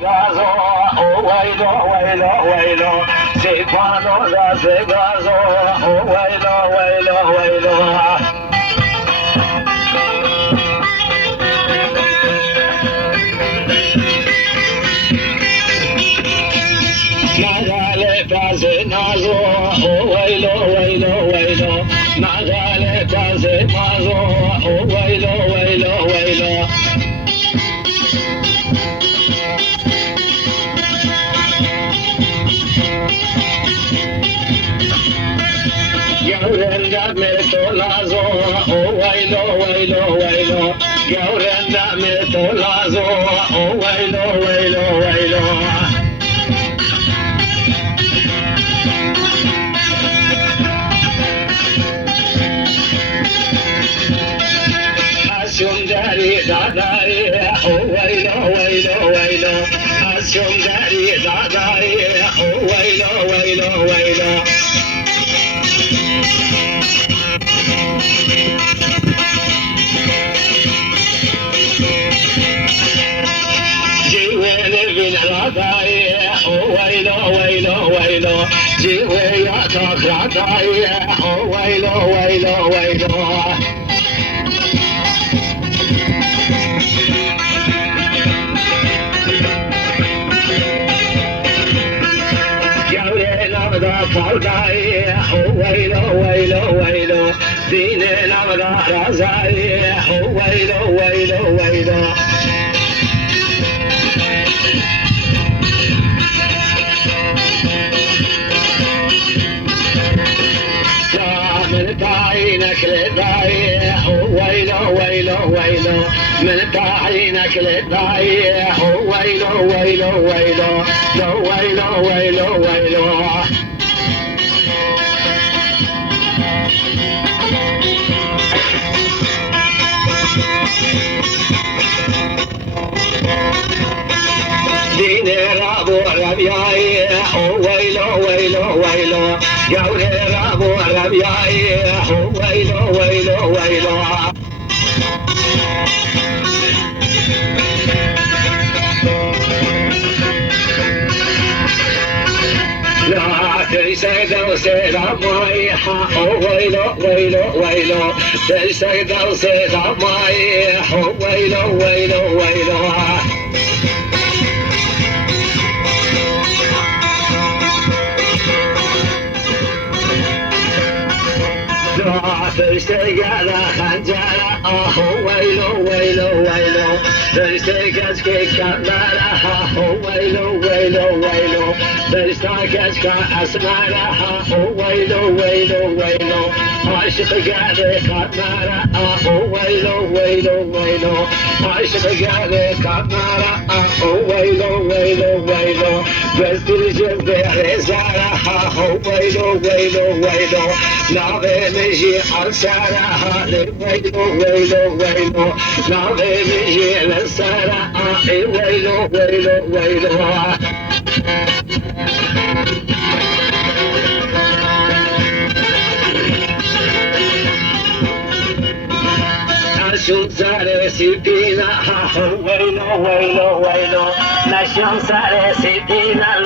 gazo, oh wailo, wailo, wailo. Si cuando se hace gazo, oh wailo, wailo, wailo. Nagale kaze nazo, oh wailo, wailo, wailo. Nagale kaze nazo, oh wailo, wailo, wailo. Gaurenda me tolazo, oh wailo, wailo, wailo. Gaurenda me tolazo, oh wailo, wailo, wailo. Asumdari dadari, oh wailo, wailo, wailo. Asumdari dadari, oh wailo, wailo, wailo. Oh wailo, wailo, wailo. Jiwe ya takradai, oh wailo, wailo, wailo. Falgai, oh wailo, wailo, wailo. Dine namda razai, oh wailo, wailo, wailo. نكلداي ويلو ويلو ويلو من طاحينك للداي ويلو ويلو ويلو لو ويلو ويلو ويلو ديني رابو ربياي ويلو ويلو ويلو جوري رابو ربياي ويلو ويلو ويلو لا تيسيدو سيدا مايحا ويلو ويلو ويلو تيسيدو سيدا مايحا ويلو ويلو ويلو تشتاق على خنجرة ويلو ويلو ويلو تشتاق كمالها ويلو ويلو ويلو تشتاق أسمارها ويلو ويلو ويلو عاشق على كمالها ويلو ويلو ويلو عاشق على كمالها ويلو ويلو ويلو بس الجنب رزارها ويلو ويلو ويلو نعبي مجي عالسارة ويلو ويلو ويلو نعبي مجي للسارة ويلو ويلو ويلو نشون سارة سيبينا ويلو ويلو ويلو نشون سارة سيبينا